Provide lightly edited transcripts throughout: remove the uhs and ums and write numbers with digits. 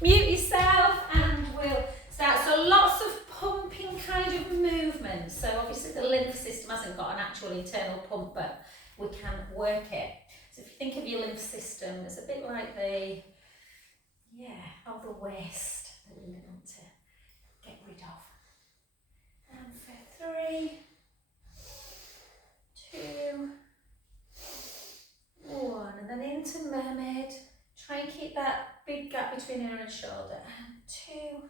Mute yourself and we'll start. So lots of pumping kind of movements. So obviously the lymph system hasn't got an actual internal pump, but we can work it. So if you think of your lymph system, it's a bit like the, of the waste that we want to get rid of. And for 3, 2, 1, and then into mermaid. Try and keep that big gap between ear and shoulder. And 2.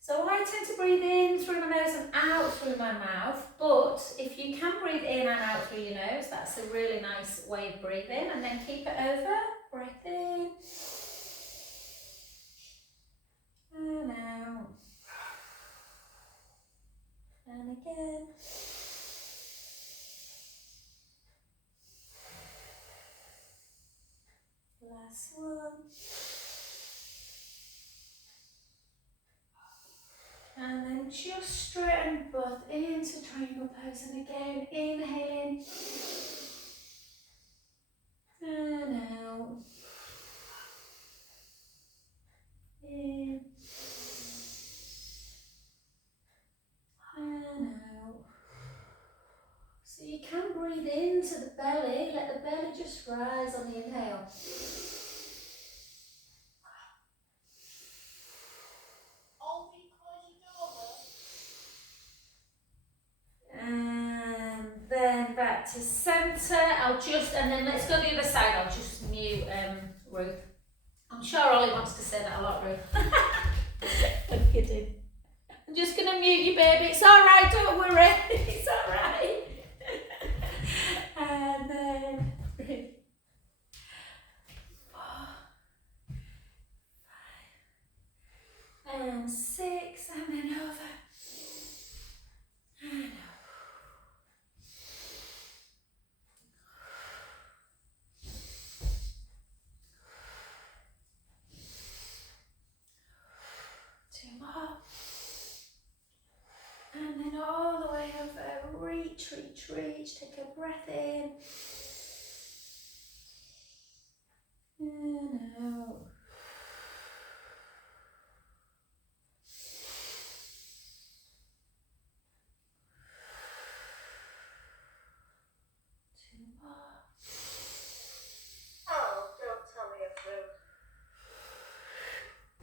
So I tend to breathe in through my nose and out through my mouth, but if you can breathe in and out through your nose, that's a really nice way of breathing. And then keep it over. Breath in. And out. And again. Last one. And then just straighten both into triangle pose. And again, inhaling. And out. In. And out. So you can breathe into the belly, let the belly just rise on the inhale. And then back to centre. And then let's go the other side. I'll just mute Ruth. I'm sure Ollie wants to say that a lot, Ruth. I'm kidding. I'm just going to mute you, baby. It's all right, don't worry. It's all right. And then 3, 4, 5, and 6, and then over. And over. 2 more. And then all the way over. Reach, reach, reach. Take a breath in. And out.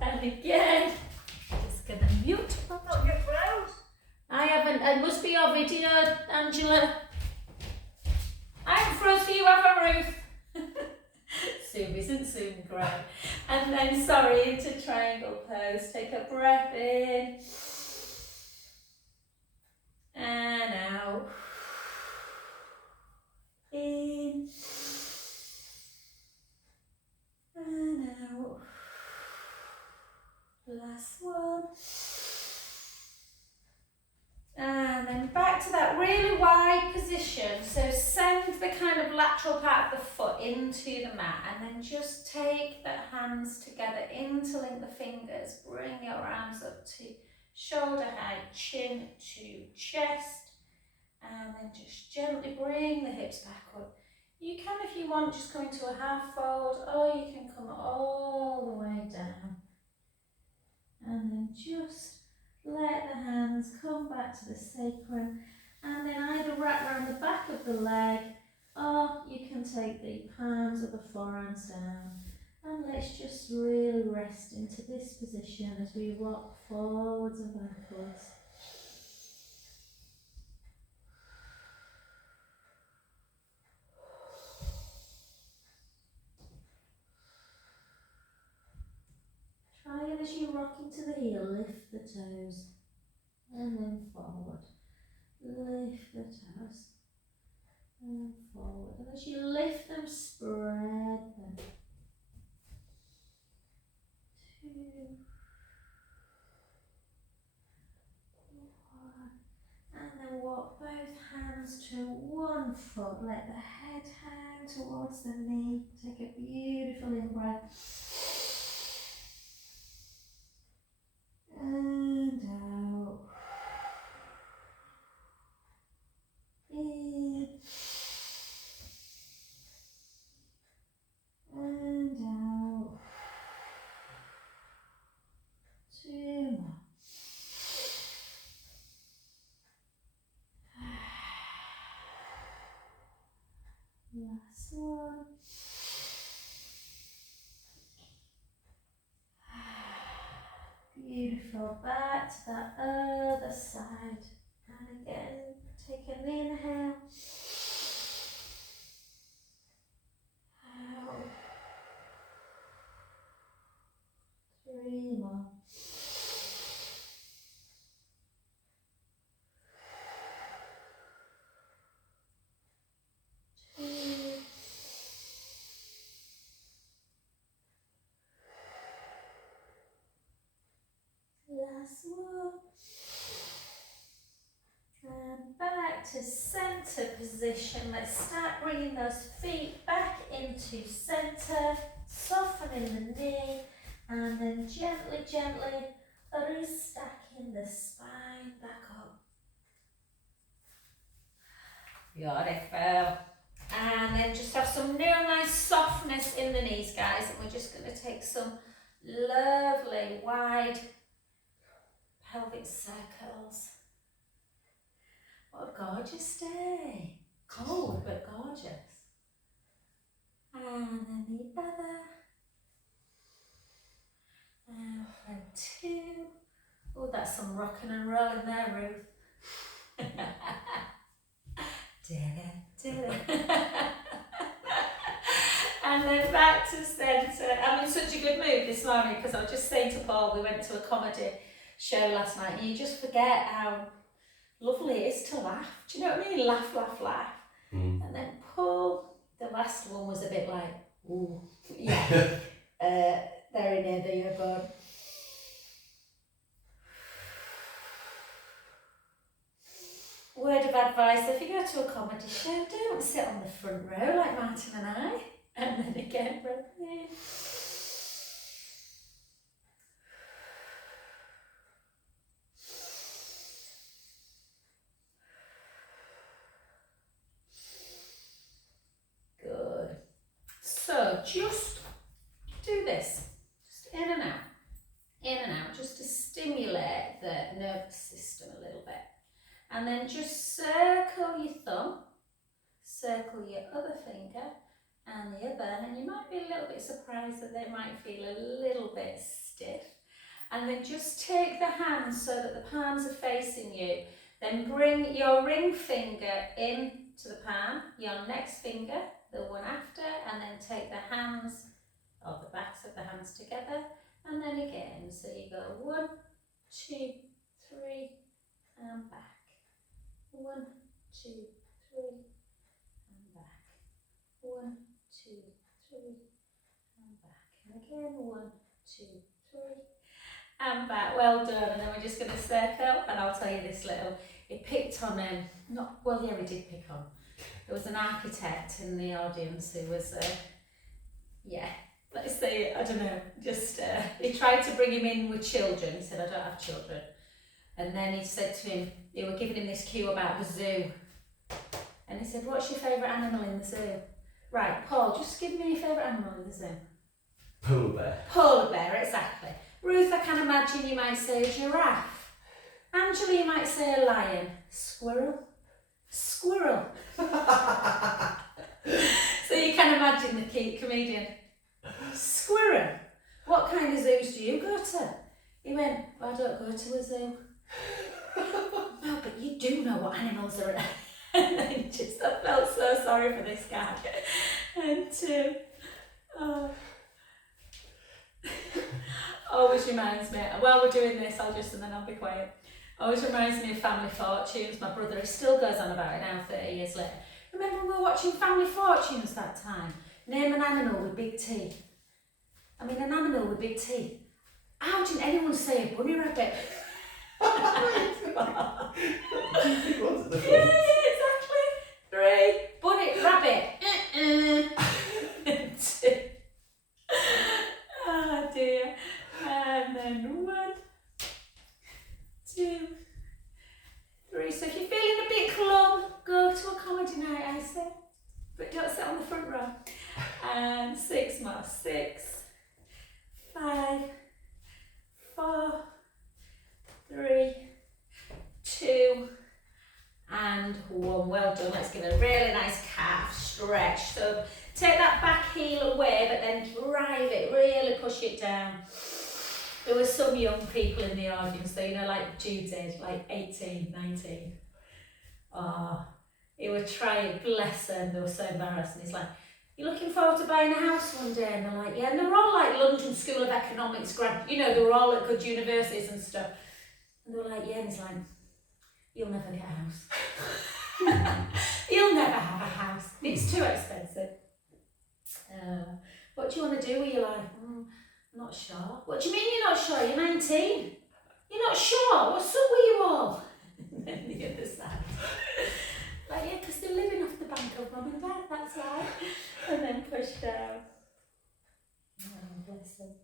And again, just gonna mute. Oh, you froze. I haven't. It must be your video, Angela. I haven't froze for you, have I, Ruth? Zoom isn't Zoom great. And then, sorry, into triangle pose. Take a breath in. And out. In. And out. Last one. And then back to that really wide position. So send the kind of lateral part of the foot into the mat and then just take the hands together, interlink the fingers, bring your arms up to shoulder height, chin to chest, and then just gently bring the hips back up. You can, if you want, just come into a half fold, or you can come all the way down. And then just let the hands come back to the sacrum, and then either wrap around the back of the leg, or you can take the palms of the forearms down. And let's just really rest into this position as we rock forwards and backwards. Try and as you rock into the heel, lift the toes, and then forward. Lift the toes, and forward. And as you lift them, spread them. 2, 1. And then walk both hands to one foot. Let the head hang towards the knee. Take a beautiful in-breath. And out. Last one. Beautiful. Back to that other side. And again, take an inhale. Out. 3 more. 2. Last one. And back to centre position. Let's start bringing those feet back into centre, softening the knee, and then gently, gently restacking the spine back up. Beautiful. And then just have some real nice softness in the knees, guys, and we're just going to take some lovely wide pelvic circles. What a gorgeous day. Cold but gorgeous. And then the other. And then 2. Oh, that's some rocking and rolling there, Ruth. And then back to centre. I'm in such a good mood this morning because I was just saying to Paul, we went to a comedy show last night and you just forget how lovely it is to laugh. Do you know what I mean? Laugh, laugh, laugh. And then Paul, the last one was a bit like, ooh, yeah, very near the earbud. Word of advice, if you go to a comedy show, don't sit on the front row like Martin and I. And then again, breath in. Good. So just do this, just in and out, just to stimulate the nervous system a little bit. And then just circle your thumb, circle your other finger and the other, and you might be a little bit surprised that they might feel a little bit stiff. And then just take the hands so that the palms are facing you. Then bring your ring finger in to the palm, your next finger, the one after, and then take the hands, or the backs of the hands together, and then again. So you go 1, 2, 3, and back. 1, 2, 3, and back. 1, 2, 3, and back. And again, 1, 2, 3, and back. Well done. And then we're just going to circle, and I'll tell you this little. It picked on we did pick on. There was an architect in the audience who was, let's say, I don't know, just he tried to bring him in with children. He said, I don't have children. And then he said to him, they were giving him this cue about the zoo. And he said, what's your favourite animal in the zoo? Right, Paul, just give me your favourite animal in the zoo. Polar bear. Polar bear, exactly. Ruth, I can imagine you might say a giraffe. Angela, you might say a lion. Squirrel. Squirrel. So you can imagine the comedian. Squirrel. What kind of zoos do you go to? He went, well, I don't go to a zoo. No, but you do know what animals are. And then I felt so sorry for this guy. And always reminds me, while we're doing this, and then I'll be quiet. Always reminds me of Family Fortunes. My brother, he still goes on about it now, 30 years later. Remember when we were watching Family Fortunes that time? Name an animal with big teeth. I mean, an animal with big teeth. How didn't anyone say a bunny rabbit? Yeah, exactly. 3, bunny rabbit. 2. Oh dear. And then 1, 2, 3. So if you're feeling a bit glum, go to a comedy night, I say. But don't sit on the front row. And 6 more. 6, 5, 4, 3, 2, and 1. Well done. Let's give a really nice calf stretch. So take that back heel away, but then drive it, really push it down. There were some young people in the audience, though, you know, like Jude did, like 18, 19. Oh, he would try it, bless them, they were so embarrassed. And he's like, "You're looking forward to buying a house one day?" And they're like, "Yeah." And they were all like London School of Economics grad, you know, they were all at good universities and stuff. And they were like, "Yeah." And he's like, "You'll never get a house." You'll never have a house. It's too expensive. What do you want to do with your life? I'm not sure. What do you mean you're not sure? You're 19. You're not sure? What's up with you all? And then the other side. Like, yeah, because they're living off the bank of mum and dad, that's why. And then push down. Oh, bless them.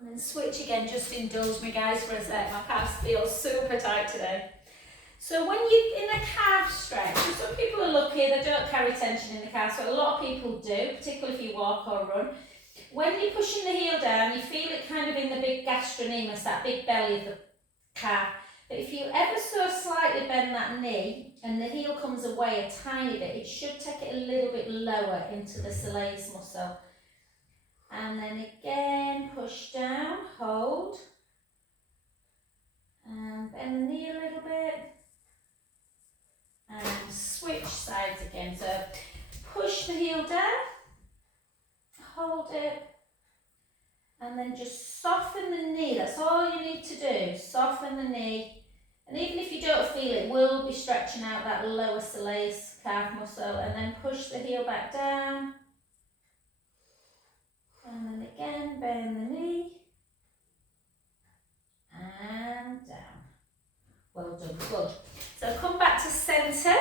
And then switch again, just indulge me guys for a sec. My calves feel super tight today. So when you're in a calf stretch, and some people are lucky, they don't carry tension in the calf, so a lot of people do, particularly if you walk or run. When you're pushing the heel down, you feel it kind of in the big gastrocnemius, that big belly of the calf. But if you ever so slightly bend that knee and the heel comes away a tiny bit, it should take it a little bit lower into the soleus muscle. And then again, push down, hold. And bend the knee a little bit. And switch sides again. So push the heel down, hold it, and then just soften the knee. That's all you need to do. Soften the knee. And even if you don't feel it, we'll be stretching out that lower soleus calf muscle. And then push the heel back down. And then again, bend the knee. And down. Well done, good. So come back to centre,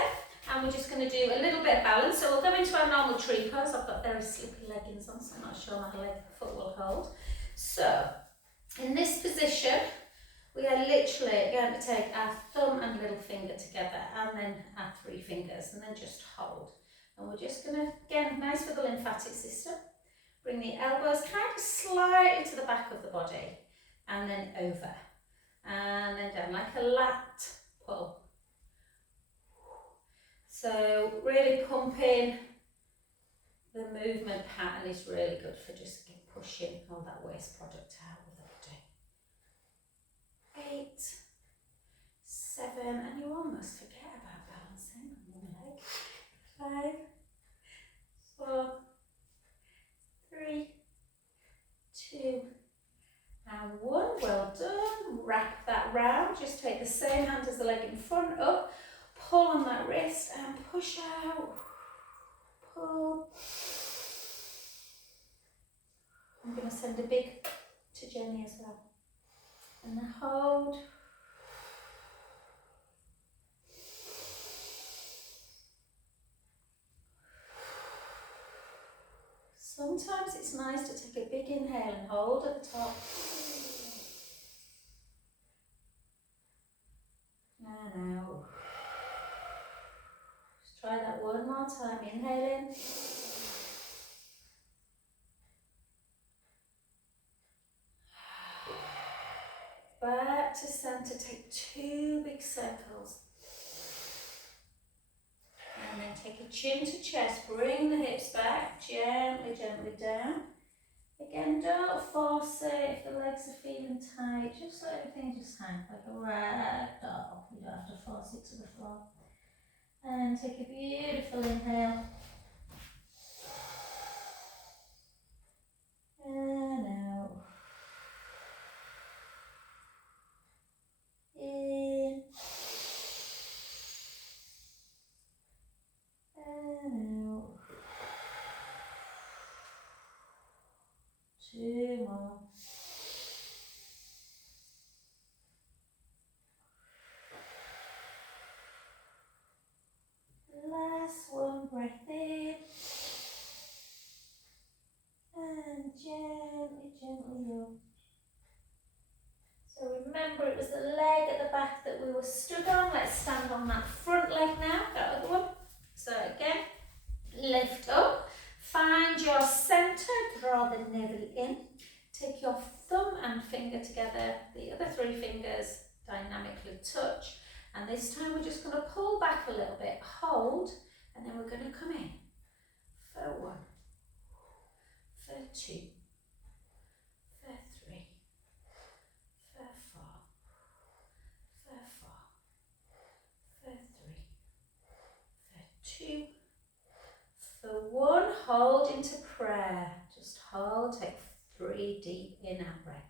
and we're just going to do a little bit of balance. So we'll go into our normal tree pose. I've got very slippy leggings on, so I'm not sure my foot will hold. So, in this position, we are literally going to take our thumb and little finger together, and then our 3 fingers, and then just hold. And we're just going to, again, nice for the lymphatic system. Bring the elbows kind of slightly to the back of the body, and then over. And then down like a lat pull. So really pumping the movement pattern is really good for just pushing all that waste product out of the body. 8, 7, and you almost forget about balancing on one leg. 5, 4, 3, 2, and 1. Well done. Wrap that round. Just take the same hand as the leg in front, up, pull on that wrist and push out. Pull. I'm going to send a big to Jenny as well. And then hold. Sometimes it's nice to take a big inhale and hold at the top. And out. Just try that one more time. Inhale in. Back to centre. Take 2 big circles. And then take a chin to chest. Bring the hips back. Gently, gently down. Again, don't force it if the legs are feeling tight. Just let everything just hang like a rag doll. You don't have to force it to the floor. And take a beautiful inhale. And out. In. And out. 2 more. Last one, breath in. And gently, gently up. So remember, it was the leg at the back that we were stood on. Let's stand on that front leg now, that other one. So again, lift up. Find your centre, draw the navel in. Take back a little bit, hold, and then we're going to come in for 1, for 2, for 3, for 4, for 4, for 3, for 2, for 1, hold into prayer. Just hold, take 3 deep in-out breaths.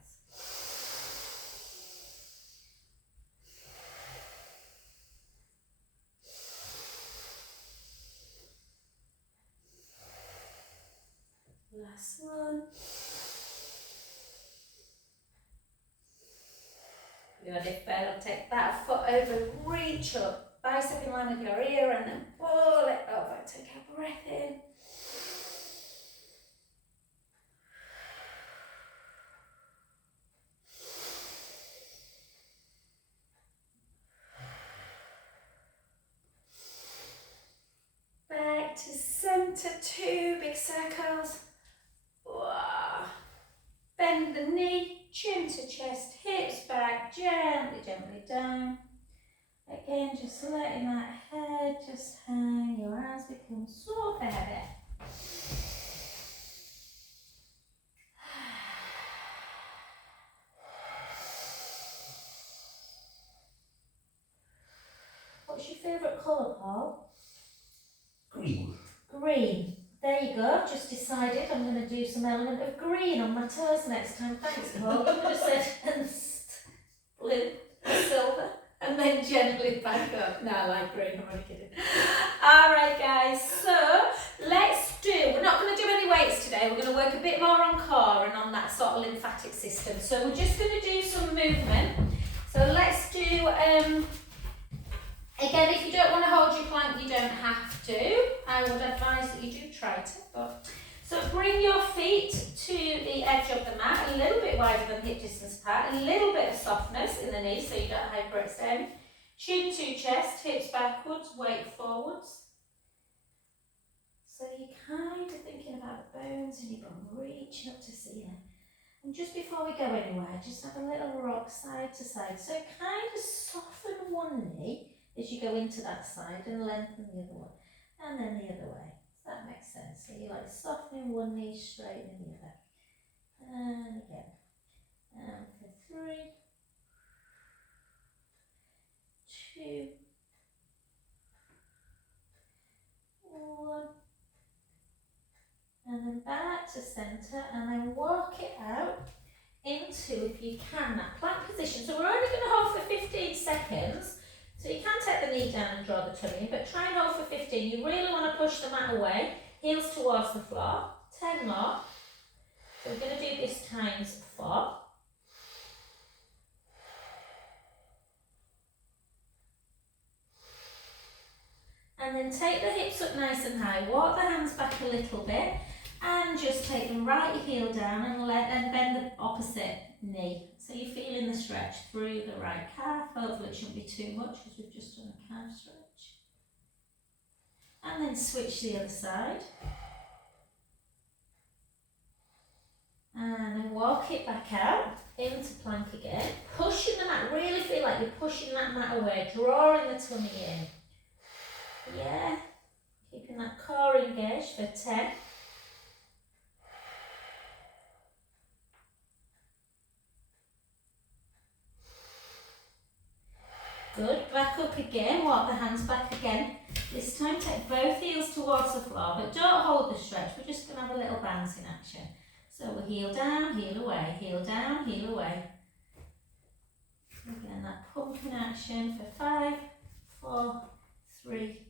Last one. Good, if better, take that foot over, reach up, bicep in line with your ear, and then pull it over. Take a breath in. Back to center, 2 big circles. Whoa. Bend the knee, chin to chest, hips back, gently, gently down. Again, just letting that head just hang, your arms become super heavy. What's your favourite colour, Paul? Green. Green. There you go, I've just decided I'm going to do some element of green on my toes next time. Thanks, Paul. You could have said blue, silver, and then gently back up. No, I like green, I'm only kidding. Alright guys, so we're not going to do any weights today, we're going to work a bit more on core and on that sort of lymphatic system. So we're just going to do some movement. So let's do, again, if you don't want to hold your plank, you don't have to. I would advise that you do try to. So bring your feet to the edge of the mat, a little bit wider than hip distance apart, a little bit of softness in the knees so you don't hyperextend. Chin to chest, hips backwards, weight forwards. So you're kind of thinking about the bones in your bum, reaching up to ceiling. And just before we go anywhere, just have a little rock side to side. So kind of soften one knee as you go into that side and lengthen the other one. And then the other way. Does that make sense? So you're like softening one knee, straightening the other. And again. And for 3, 2, 1. And then back to centre, and then walk it out into, if you can, that plank position. So we're only going to hold for 15 seconds. So you can take the knee down and draw the tummy in, but try and hold for 15. You really want to push the mat away, heels towards the floor. 10 more. So we're going to do this times 4. And then take the hips up nice and high, walk the hands back a little bit, and just take the right heel down and bend the opposite knee. So you're feeling the stretch through the right calf. Hopefully it shouldn't be too much because we've just done a calf stretch. And then switch the other side. And then walk it back out into plank again. Pushing the mat, really feel like you're pushing that mat away, drawing the tummy in. Yeah, keeping that core engaged for 10. Good, back up again, walk the hands back again. This time take both heels towards the floor, but don't hold the stretch, we're just going to have a little bouncing action. So we'll heel down, heel away, heel down, heel away. Again, that pumping action for 5, 4, 3,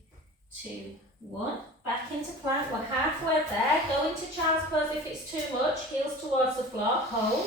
2, 1. Back into plank, we're halfway there. Go into child's pose if it's too much, heels towards the floor, hold.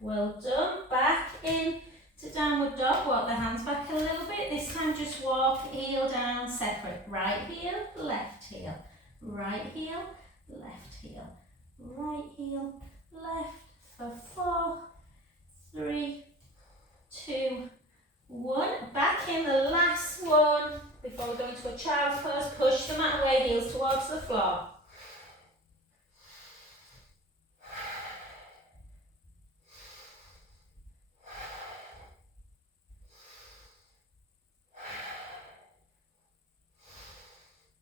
Well done. Back in to downward dog. Walk the hands back a little bit. This time just walk heel down, separate. Right heel, left heel. Right heel, left heel. Right heel, left for 4, 3, 2, 1. Back in the last one before we go into a child's pose. Push the mat away, heels towards the floor.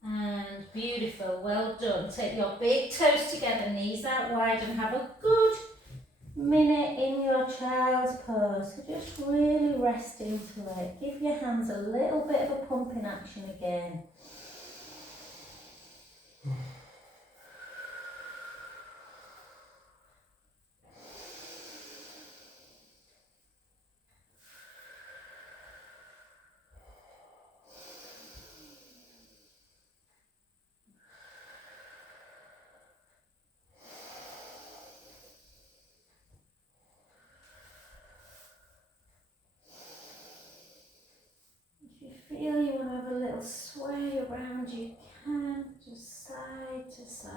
And beautiful, well done. Take your big toes together, knees out wide, and have a good minute in your child's pose. So just really rest into it. Give your hands a little bit of a pumping action again. If you feel you want to have a little sway around, you can, just side to side.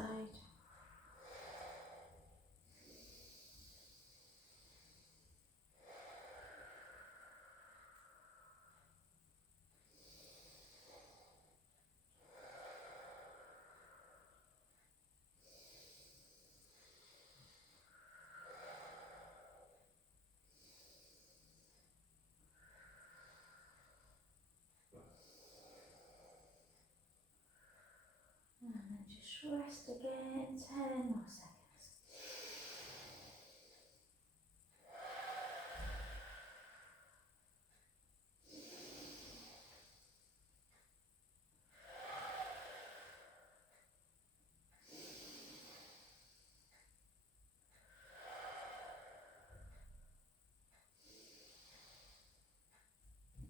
And then just rest again, 10 more seconds.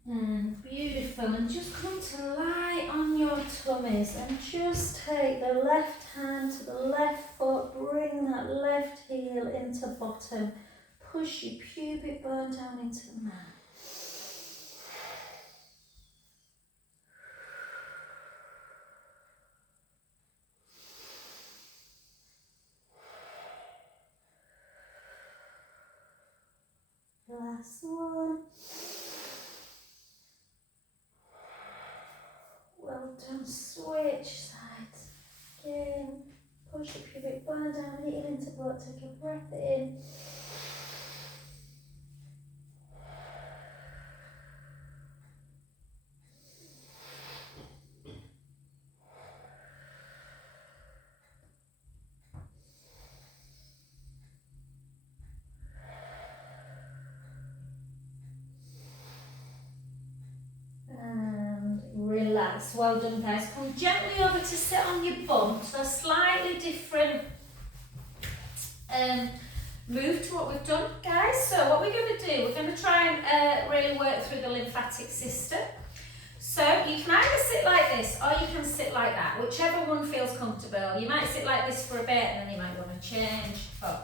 And beautiful, and just come to lie on your tummies and just take the left hand to the left foot, bring that left heel into bottom, push your pubic bone down into the mat. Last one. Well done, switch sides. Again, push your pubic bone down, heel into butt, take a breath in. And relax. Well done, guys. Come gently over to sit on your bum. So a slightly different move to what we've done, guys. So what we're going to do, we're going to try and really work through the lymphatic system. So you can either sit like this or you can sit like that, whichever one feels comfortable. You might sit like this for a bit and then you might want to change. Oh,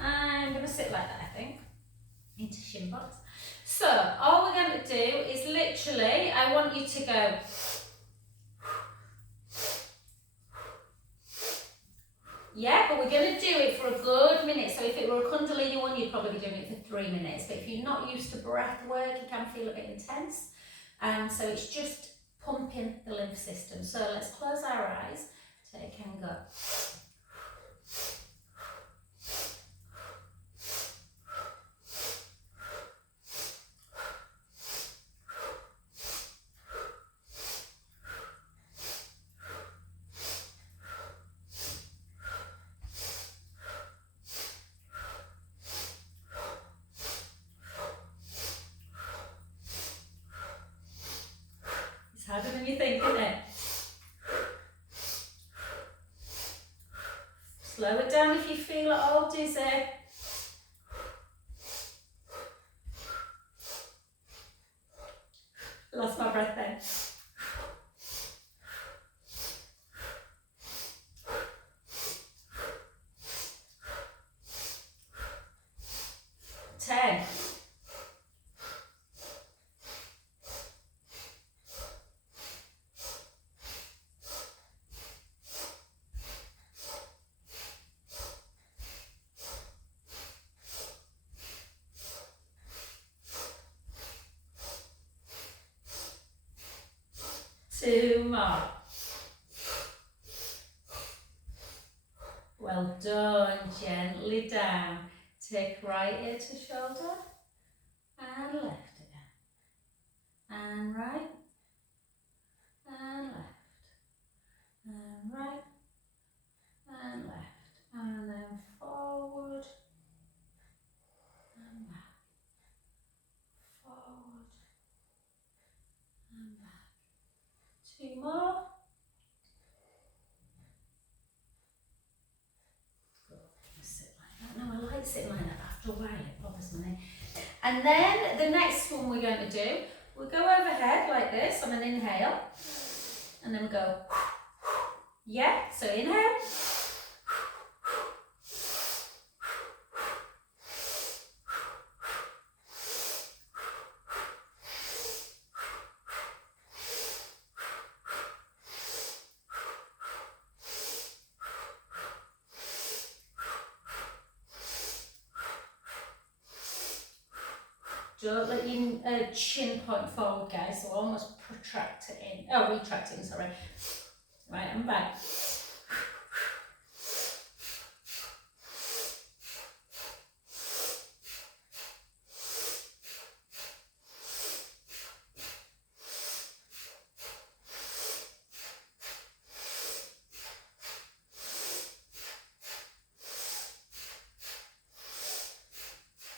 I'm going to sit like that, I think, into shin box. So all we're going to do is literally, I want you to go yeah, but we're going to do it for a good minute. So if it were a Kundalini one, you'd probably be doing it for 3 minutes. But if you're not used to breath work, it can feel a bit intense. So it's just pumping the lymph system. So let's close our eyes, take and go. Harder than you think, isn't it? Slow it down if you feel at all dizzy. Lost my breath then. 10. 2 more. Well done, gently down. Take right ear to shoulder and left ear. And right and left. And right and left. And then forward and back. Forward and back. 2 more. Sit like that. No, I like sitting like that. After a while it bothers me. And then the next one we're going to do, we'll go overhead like this on an inhale. And then we go, yeah, so inhale. Don't let your chin point forward, guys, so almost protract it in. Oh, retract it in, sorry. Right, I'm back.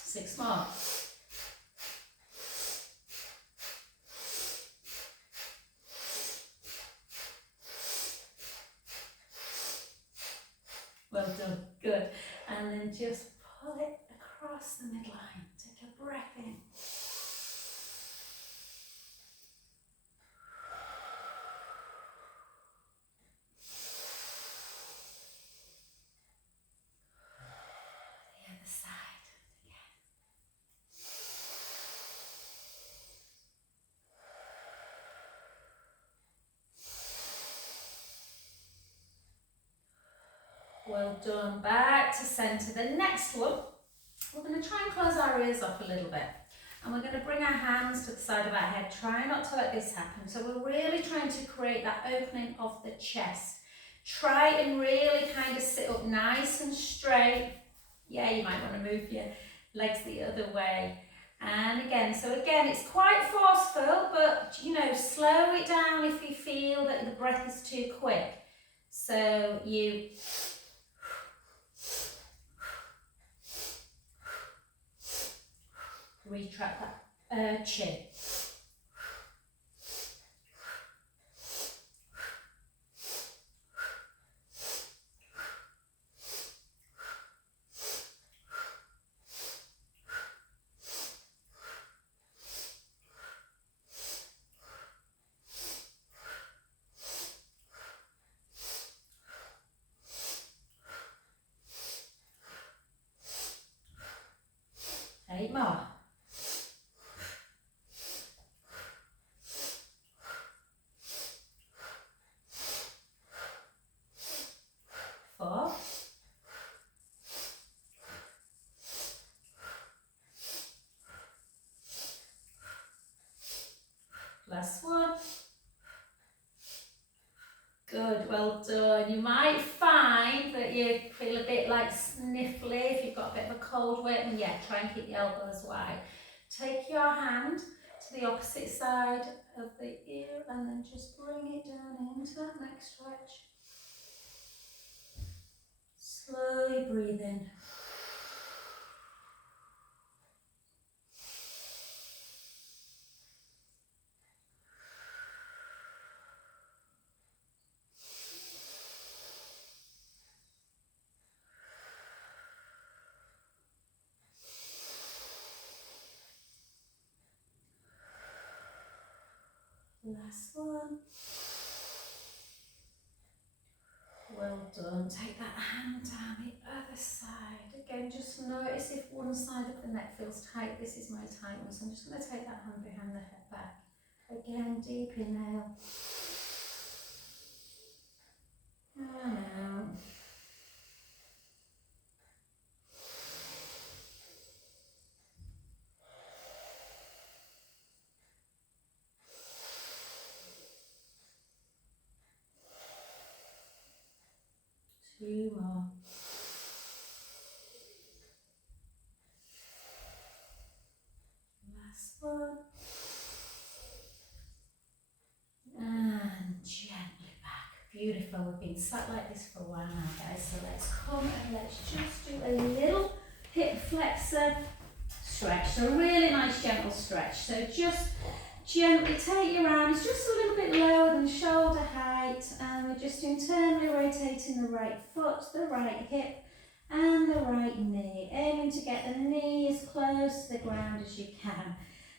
6 more. Well done, good. And then just pull it across the midline. Take a breath in. The other side again. Well done. Back to centre. The next one, we're going to try and close our ears off a little bit. And we're going to bring our hands to the side of our head. Try not to let this happen. So we're really trying to create that opening of the chest. Try and really kind of sit up nice and straight. Yeah, you might want to move your legs the other way. And again, so again, it's quite forceful, but you know, slow it down if you feel that the breath is too quick. So you retract that chin. Eight more. 4. Last one. Good, well done. You might find that you feel a bit like sniffly if you've got a bit of a cold wet, and yeah, try and keep the elbows wide. Take your hand to the opposite side of the ear and then just bring it down into that neck stretch. Slowly breathe in. Last one. Well done. Take that hand down the other side. Again, just notice if one side of the neck feels tight. This is my tight one, so I'm just going to take that hand behind the head back. Again, deep inhale. And out. 2 more. Last one. And gently back. Beautiful. We've been sat like this for a while now, guys. So let's come and let's just do a little hip flexor stretch. So a really nice gentle stretch. So just gently take your arms just a little bit lower than shoulder height, and we're just internally rotating the right foot, the right hip and the right knee, aiming to get the knee as close to the ground as you can.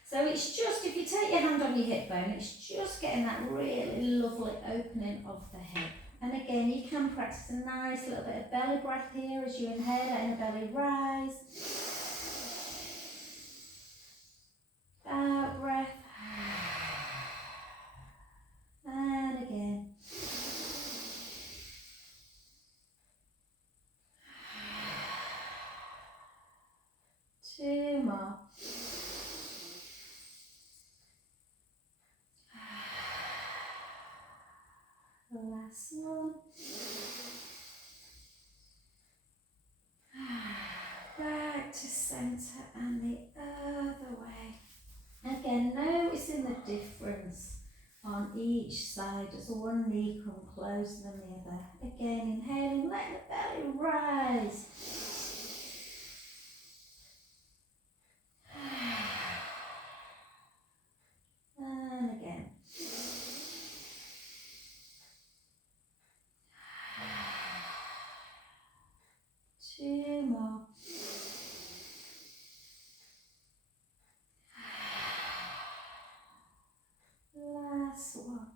So it's just, if you take your hand on your hip bone, it's just getting that really lovely opening of the hip. And again, you can practice a nice little bit of belly breath here as you inhale, letting the belly rise. Out breath. And again. 2 more. The last one. Back to centre and the other way. Again, noticing the difference on each side as one knee comes closer than the other. Again, inhaling, letting the belly rise. And again. Two more. Last one.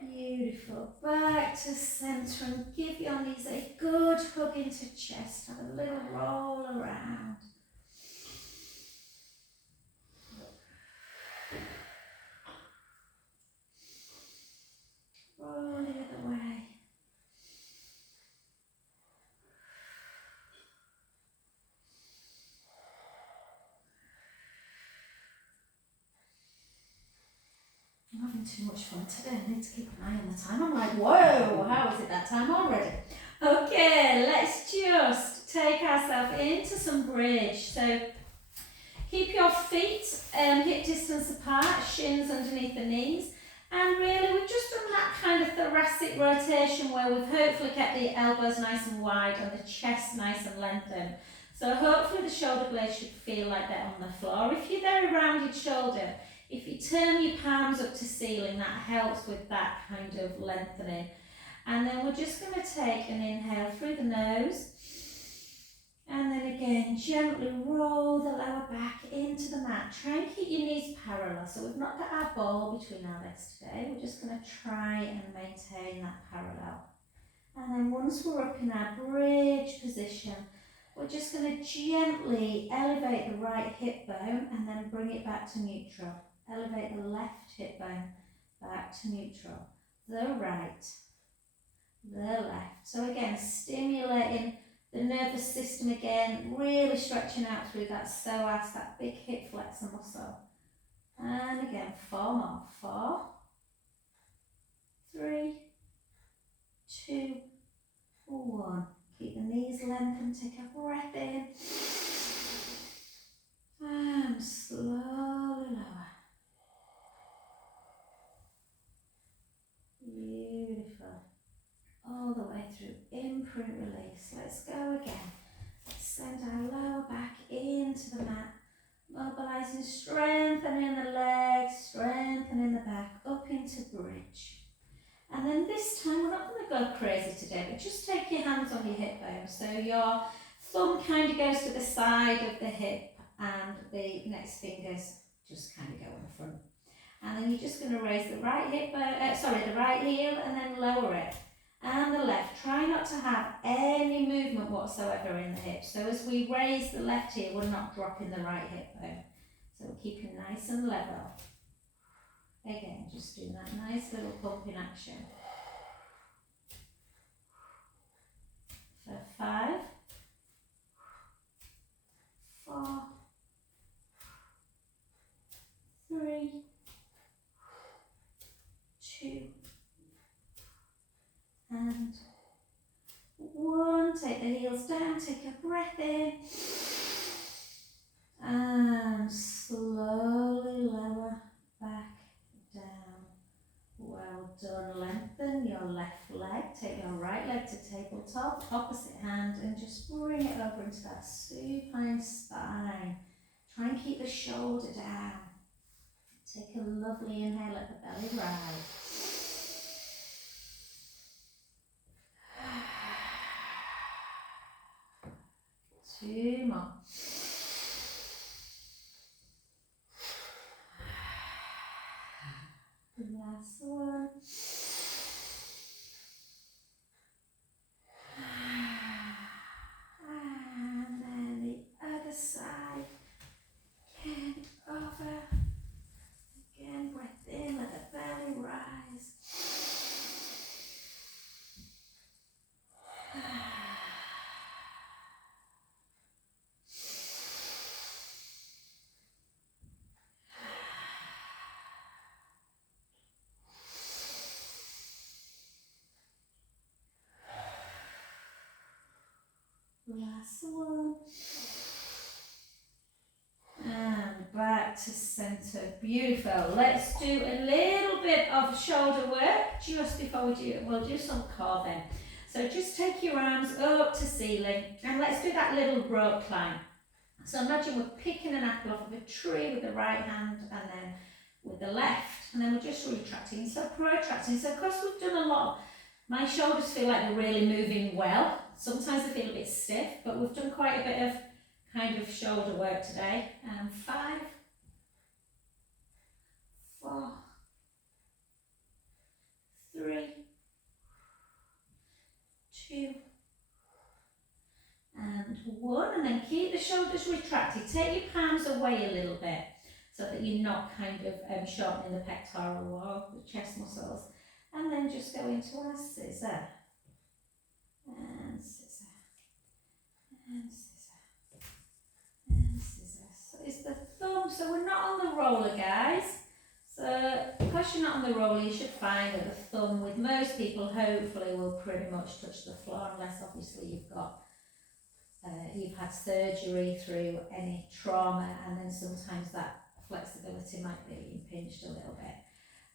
Beautiful. Back to centre and give your knees a good hug into chest. Have a little roll around. Roll the other way. I'm having too much fun today. I need to keep an eye on the time. I'm like, whoa, how is it that time already? Okay, let's just take ourselves into some bridge. So keep your feet hip distance apart, shins underneath the knees. And really, we've just done that kind of thoracic rotation where we've hopefully kept the elbows nice and wide and the chest nice and lengthened. So hopefully the shoulder blades should feel like they're on the floor. If you're very rounded shoulder, if you turn your palms up to ceiling, that helps with that kind of lengthening. And then we're just going to take an inhale through the nose. And then again, gently roll the lower back into the mat. Try and keep your knees parallel. So we've not got our ball between our legs today. We're just going to try and maintain that parallel. And then once we're up in our bridge position, we're just going to gently elevate the right hip bone and then bring it back to neutral. Elevate the left hip bone back to neutral. The right, the left. So again, stimulating the nervous system again, really stretching out through that psoas, that big hip flexor muscle. And again, 4 more. 4, 3, 2, 1. Keep the knees lengthened, take a breath in. And slowly lower. Beautiful. All the way through, imprint release. Let's go again. Send our lower back into the mat. Mobilizing, strengthening the legs, strengthening the back, up into bridge. And then this time, we're not going to go crazy today, but just take your hands on your hip bones. So your thumb kind of goes to the side of the hip and the next fingers just kind of go in the front. And then you're just going to raise the right hip, the right heel and then lower it. And the left. Try not to have any movement whatsoever in the hips. So as we raise the left heel, we're not dropping the right hip bone. So we're keeping nice and level. Again, just doing that nice little pumping action. For 5, 4, 3, and 1. Take the heels down, take a breath in. And slowly lower back down. Well done. Lengthen your left leg. Take your right leg to tabletop, opposite hand, and just bring it over into that supine spine. Try and keep the shoulder down. Take a lovely inhale, let the belly rise. 2 more. Last one. And then the other side. Again, over. Again, breath in, let the belly rise. Last one. And back to centre. Beautiful. Let's do a little bit of shoulder work just before we do it. We'll do some core then. So just take your arms up to ceiling and let's do that little rope climb. So imagine we're picking an apple off of a tree with the right hand and then with the left, and then we're just retracting, so protracting. So of course we've done a lot. My shoulders feel like they're really moving well. Sometimes they feel a bit stiff, but we've done quite a bit of kind of shoulder work today. 5, 4, 3, 2, and 1, and then keep the shoulders retracted. Take your palms away a little bit so that you're not kind of shortening the pectoral or the chest muscles. And then just go into our scissor. And scissor. And scissor. And scissor. So it's the thumb. So we're not on the roller, guys. So because you're not on the roller, you should find that the thumb, with most people, hopefully will pretty much touch the floor, unless obviously you've had surgery through any trauma, and then sometimes that flexibility might be impinged a little bit.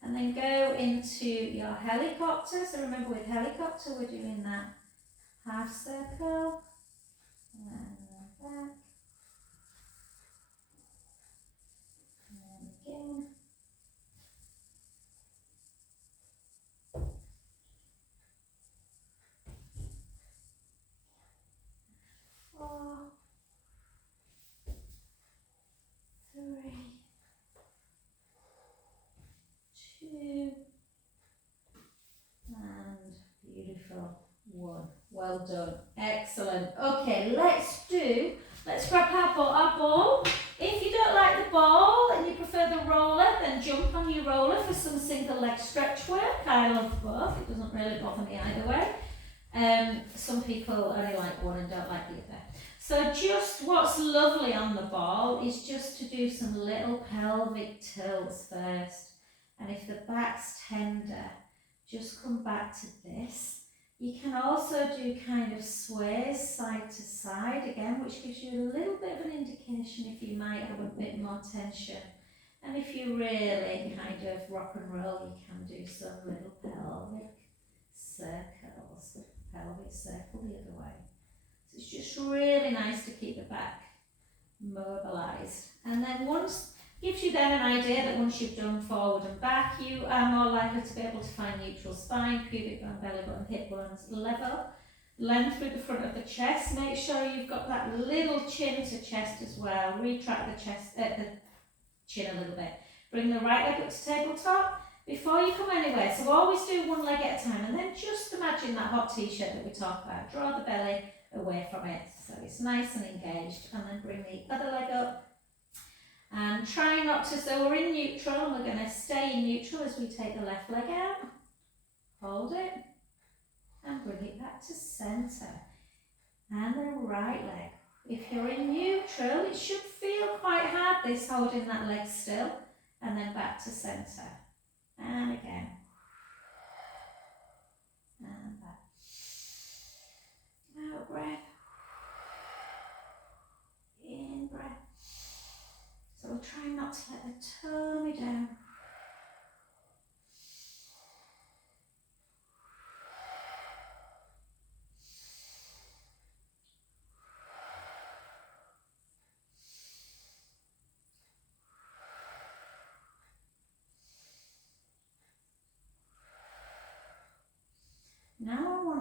And then go into your helicopter. So remember, with helicopter we're doing that half circle and back and again. Four, 3, 2, and beautiful. 1. Well done. Excellent. Okay, let's grab our ball. If you don't like the ball and you prefer the roller, then jump on your roller for some single leg stretch work. I love both. It doesn't really bother me either way. Some people only like one and don't like the other. So just what's lovely on the ball is just to do some little pelvic tilts first. And if the back's tender, just come back to this. You can also do kind of sways side to side again, which gives you a little bit of an indication if you might have a bit more tension. And if you really kind of rock and roll, you can do some little pelvic circles, pelvic circle the other way. So it's just really nice to keep the back mobilised. And then gives you then an idea that once you've done forward and back, you are more likely to be able to find neutral spine, pubic bone, belly button, hip bones level. Length through the front of the chest. Make sure you've got that little chin to chest as well. Retract the chin a little bit. Bring the right leg up to tabletop before you come anywhere. So always do one leg at a time, and then just imagine that hot t-shirt that we talked about. Draw the belly away from it so it's nice and engaged, and then bring the other leg up. And try not to, so we're in neutral and we're going to stay in neutral as we take the left leg out, hold it, and bring it back to centre. And the right leg. If you're in neutral, it should feel quite hard, this holding that leg still, and then back to centre. And again. And back.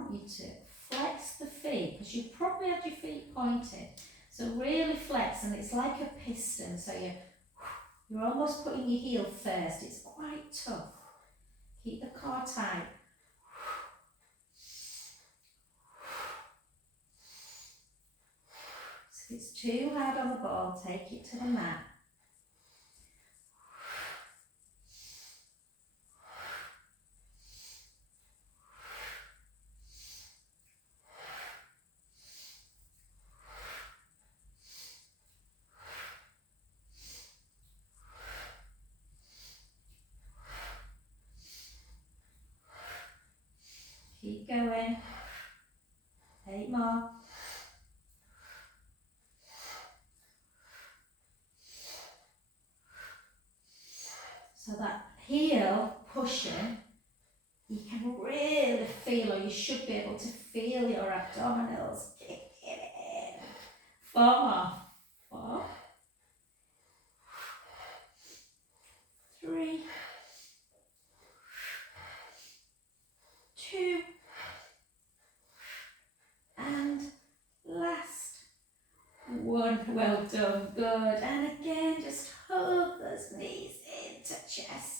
want you to flex the feet, because you probably had your feet pointed. So really flex, and it's like a piston. So you're almost putting your heel first. It's quite tough. Keep the core tight. So if it's too hard on the ball, take it to the mat. Keep going. 8 more. So that heel pushing, you can really feel, or you should be able to feel your abdominals kicking in. 4 more. 4, 3, 2, and last 1. Well done, good. And again, just hug those knees into chest.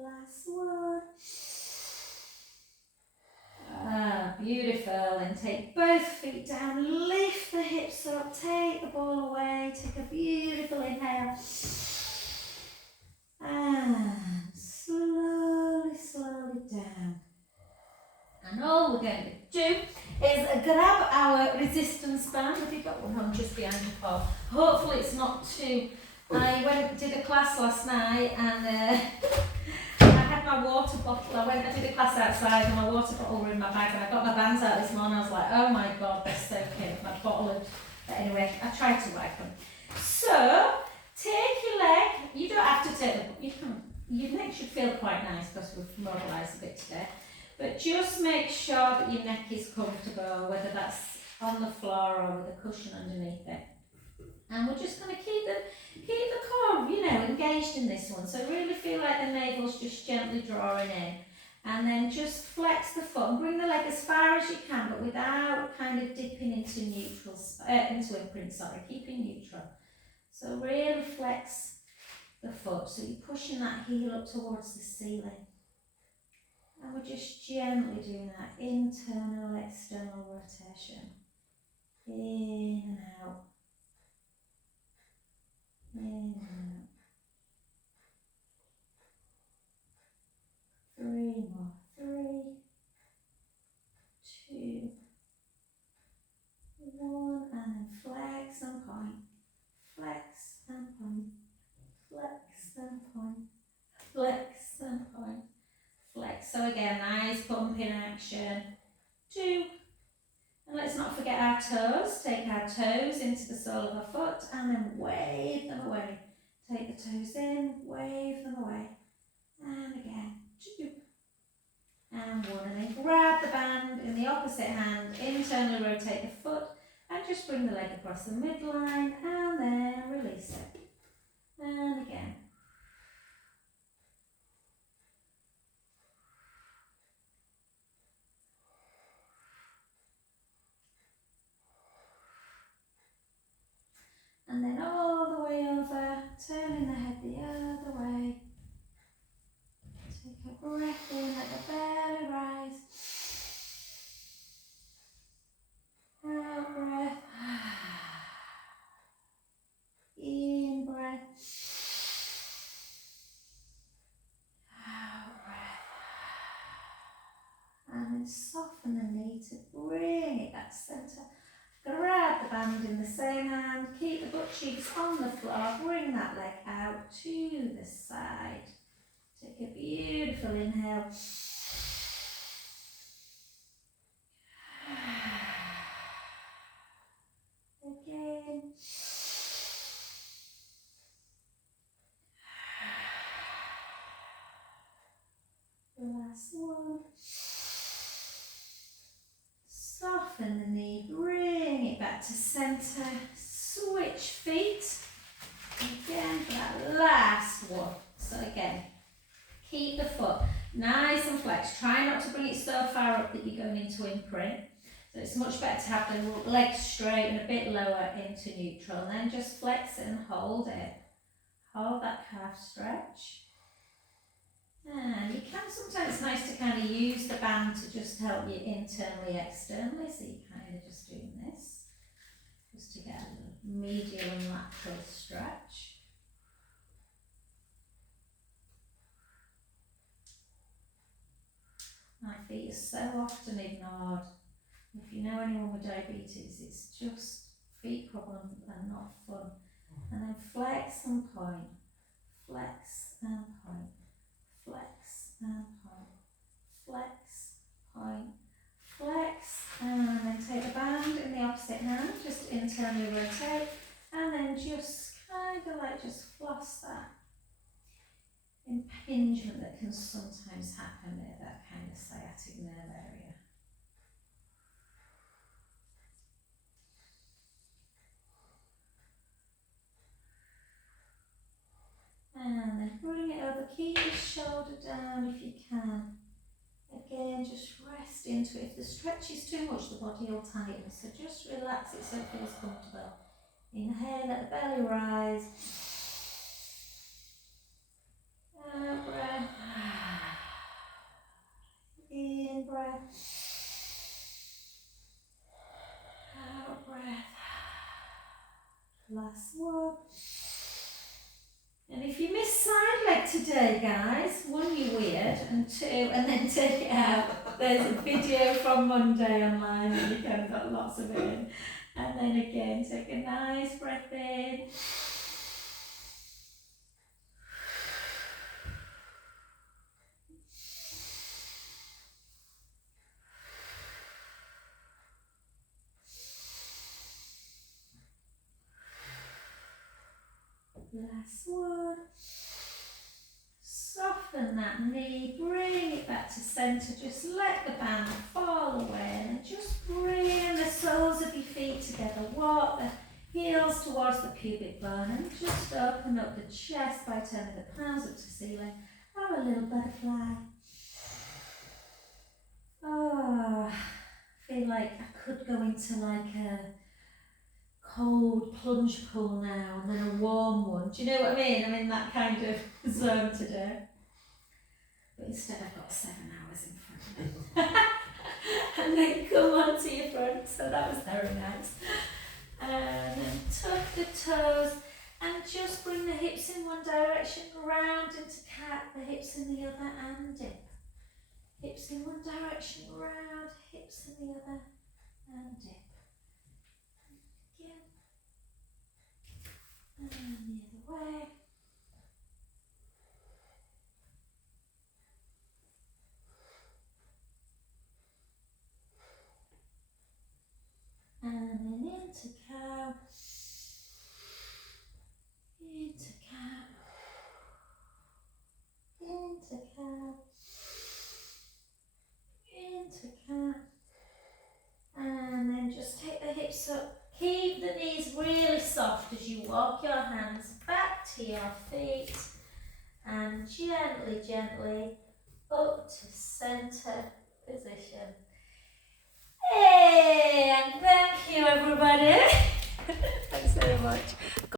Last one. Beautiful. And take both feet down, lift the hips up, take the ball away, take a beautiful inhale. And slowly, slowly down. And all we're going to do is grab our resistance band. Have you got one on just behind the pole? Hopefully it's not too... I did a class last night, and I had my water bottle. I did a class outside, and my water bottle were in my bag, and I got my bands out this morning. I was like, oh my god, they're soaking. My bottle. But anyway, I tried to wipe them. So take your leg. You don't have to take them. Your neck should feel quite nice because we've mobilised a bit today. But just make sure that your neck is comfortable, whether that's on the floor or with a cushion underneath it. And we're just going to keep the core, engaged in this one. So really feel like the navel's just gently drawing in. And then just flex the foot and bring the leg as far as you can, but without kind of dipping into into imprint, keeping neutral. So really flex the foot. So you're pushing that heel up towards the ceiling. And we're just gently doing that internal, external rotation. In and out. In and out. 3 more. 3, 2, 1, and then flex and point. Flex and point. Flex and point. Flex and point. Flex. So again, nice pumping action. 2. And let's not forget our toes. Take our toes into the sole of our foot and then wave them away. Take the toes in, wave them away. And again, 2. And 1. And then grab the band in the opposite hand, internally rotate the foot, and just bring the leg across the midline, and then release it. And again. And then all the way over, turning the head the other way. Take a breath in, let the belly rise. Out breath. In breath. Out breath. And then soften the knee to bring it back centre. Grab the band in the same hand, keep the butt cheeks on the floor, bring that leg out to the side. Take a beautiful inhale. Again. Last one. hold. Soften the knee, bring it back to centre, switch feet. Again for that last one. So again, keep the foot nice and flexed. Try not to bring it so far up that you're going into imprint. So it's much better to have the legs straight and a bit lower into neutral. And then just flex it and hold it. Hold that calf stretch. And you can sometimes, it's nice to kind of use the band to just help you internally, externally. So you're kind of just doing this, just to get a little medial and lateral stretch. My feet are so often ignored. If you know anyone with diabetes, it's just feet problems are not fun. And then flex and point, flex and point, flex and point, flex, point, flex, and then take the band in the opposite hand, just internally rotate, and then just kind of like just floss that impingement that can sometimes happen at that kind of sciatic nerve area. And then bring it over, keep the shoulder down if you can. Again, just rest into it. If the stretch is too much, the body will tighten. So just relax it so it feels comfortable. Inhale, let the belly rise. Out breath. In breath. Out breath. Last one. And if you miss side leg today, guys, one, you're weird, and two, and then take it out. There's a video from Monday online and you can got lots of it in. And then again, take a nice breath in. Last one. Soften that knee, bring it back to centre, just let the band fall away and then just bring the soles of your feet together, walk the heels towards the pubic bone and just open up the chest by turning the palms up to ceiling. Have a little butterfly. Oh, I feel like I could go into like a cold plunge pool now and then a warm one. Do you know what I mean? I'm in that kind of zone today. But instead I've got 7 hours in front of me. And then come on to your front, so that was very nice. And then tuck the toes and just bring the hips in one direction, round into cat, the hips in the other and dip. Hips in one direction, round, hips in the other and dip. Again. And the other way. And then into cow, into cow, into cow, into cow, and then just take the hips up. Keep the knees really soft as you walk your hands back to your feet and gently, gently up to centre position. Hey, and thank you everybody. Thanks very much.